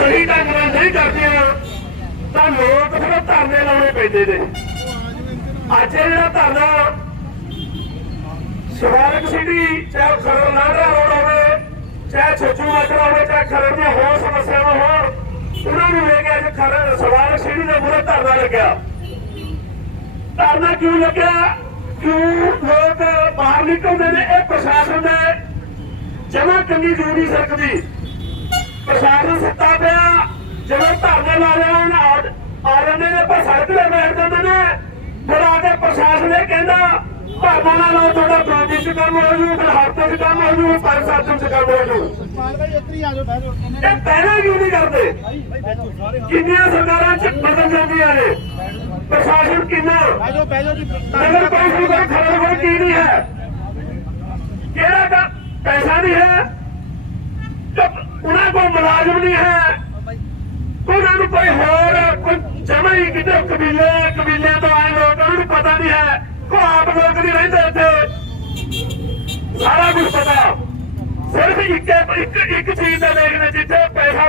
ਸਹੀ ਢੰਗ ਨਾਲ ਨਹੀਂ ਕਰਦੀਆਂ। ਤਾਂ ਲੋਕ ਫਿਰ ਧਰਨੇ ਲਾਉਣੇ ਪੈਂਦੇ ਨੇ। ਅੱਜ ਜਿਹੜਾ ਧਰਨਾ ਸਵਾਰਕ ਸਿਟੀ, ਚਾਹੇ ਖਰੜ ਲਾਂਘਾ ਰੋਡ ਹੋਵੇ, ਚਾਹੇ ਛੋਟੂ ਮਾਜਰਾ ਹੋਵੇ, ਚਾਹੇ ਖਰੜ ਦੀਆਂ ਹੋਰ ਸਮੱਸਿਆਵਾਂ ਹੋਣ, ਉਹਨਾਂ ਨੂੰ ਲੈ ਕੇ ਅੱਜ ਖਰੜ ਸਵਾਰਕ ਸਿਟੀ ਦੇ ਮੂਹਰੇ ਧਰਨਾ ਲੱਗਿਆ। ਧਰਨਾ ਕਿਉਂ ਲੱਗਿਆ? ਕਿਉਂ ਲੋਕ ਬਾਹਰ ਨਿਕਲਦੇ ਨੇ? ਇਹ ਪ੍ਰਸ਼ਾਸਨ ਦੇ ਜਮਾ ਕੰਨੀ ਜੂਰੀ ਸਕਦੀ ਜਦੋਂ ਧਰਨੇ ਲਾ ਹਨ ਆ- ਆ ਨੇ ਪਰ ਸੜਕ ਤੇ ਬੈਠ ਜਾਂਦੇ ਨੇ। ਫਿਰ ਆ ਕੇ ਪ੍ਰਸ਼ਾਸਨ ਇਹ ਕਹਿੰਦਾ, ਧਰਨਾ ਨਾ ਲਾਓ, ਤੁਹਾਡਾ ਦੋ ਕੰਮ ਹੋ ਜੂ, ਫਿਰ ਹਫ਼ਤੇ ਚ ਕੰਮ ਹੋ ਜੂ, ਪੰਜ ਸੱਤ ਚ ਕੰਮ ਹੋ ਜੂ। ਪਾਲ ਭਾਈ ਇੱਧਰ ਹੀ ਆ ਜਾਓ ਬਹਿ ਜਾਓ ਇਹ ਪਹਿਲਾਂ ਕਿਉਂ ਨਹੀਂ ਕਰਦੇ? ਕਿੰਨੀਆਂ ਸਰਕਾਰਾਂ ਚ ਬਦਲ ਜਾਂਦੀਆਂ ਨੇ? ਪ੍ਰਸ਼ਾਸਨ ਕਿੰਨਾ? ਬਹਿ ਜਾਓ ਬਹਿ ਜਾਓ ਜੀ ਨਗਰ ਕੌਂਸਲ ਦਾ ਖਰੜ ਹੋਣ ਕੀ ਨਹੀਂ ਹੈ? ਕਿਹੜਾ ਪੈਸਾ ਨਹੀਂ ਹੈ? ਉਹਨਾਂ ਕੋਲ ਮੁਲਾਜ਼ਮ ਨਹੀਂ ਹੈ। ਨੂੰ ਕੋਈ ਹੋਰ ਕੋਈ ਜਮਾ ਹੀ ਕਿਤੇ ਕਬੀਲੇ ਕਬੀਲੇ ਤੋਂ ਆਏ ਲੋਕ, ਉਹਨਾਂ ਨੂੰ ਪਤਾ ਨਹੀਂ ਹੈ। ਕੋ ਆਪ ਲੋਕ ਨਹੀਂ ਰਹਿੰਦੇ ਇੱਥੇ। ਸਾਰਾ ਕੁਝ ਪਤਾ। ਸਿਰਫ ਇੱਕ ਇੱਕ ਇੱਕ ਚੀਜ਼ ਦਾ ਦੇਖਦੇ ਜਿੱਥੇ ਪੈਸਾ